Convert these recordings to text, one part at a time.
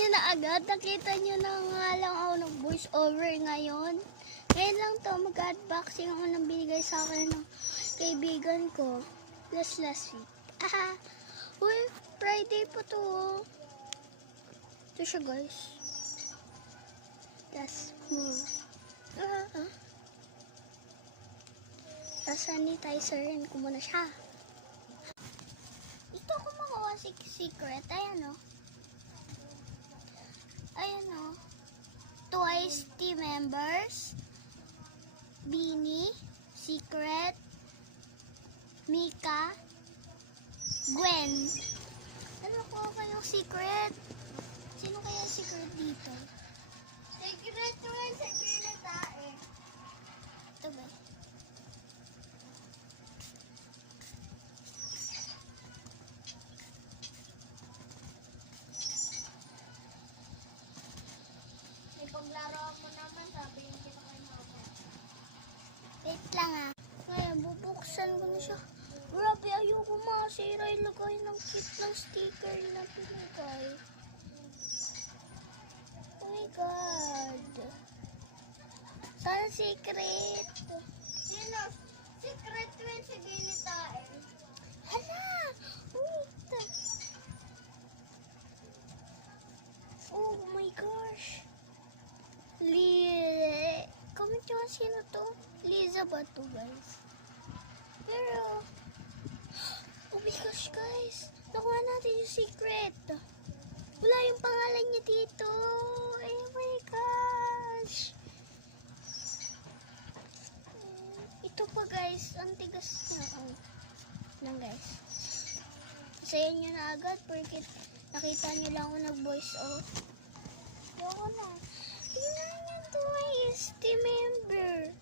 nyo na agad? Nakita nyo na nga lang ako nag-voice over ngayon. Ngayon lang to, mag-unboxing ako ng binigay sa akin ng kaibigan ko. Last week. Uy, Friday pa to. Ito siya guys. Last more. Sanitizerin ko muna siya. Ito ako makuha secret. Ayan o. Ayan o. Twice team members. Beanie. Secret. Mika. Gwen. Ano ko kayong secret? Sino kaya secret dito? Secret ko yan sa pinatae. Ito ba? Paglaro mo naman, sabi yung kita kay mama. Wait lang Ngayon, bubuksan ko na siya. Grabe, ayoko masira. Ilagay ng cute ng sticker na pinagay. Oh my God. Sana secret. Sino? Secret twin si Binitae. Hala! Wait. Oh my gosh. Comment nyo sino to? Liza ba to guys? Pero, oh my gosh guys, nakuha natin yung secret. Wala yung pangalan niya dito. Oh my gosh. Ito pa guys, ang tigas niya. Lang guys. Sayan nyo na agad porque nakita nyo lang ako nag-voice off. Ayoko na. Tingnan nyo to ay team member.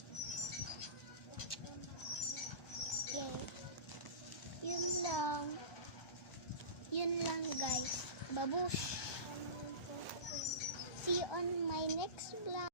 Okay. Yun lang guys. Babush. See you on my next vlog.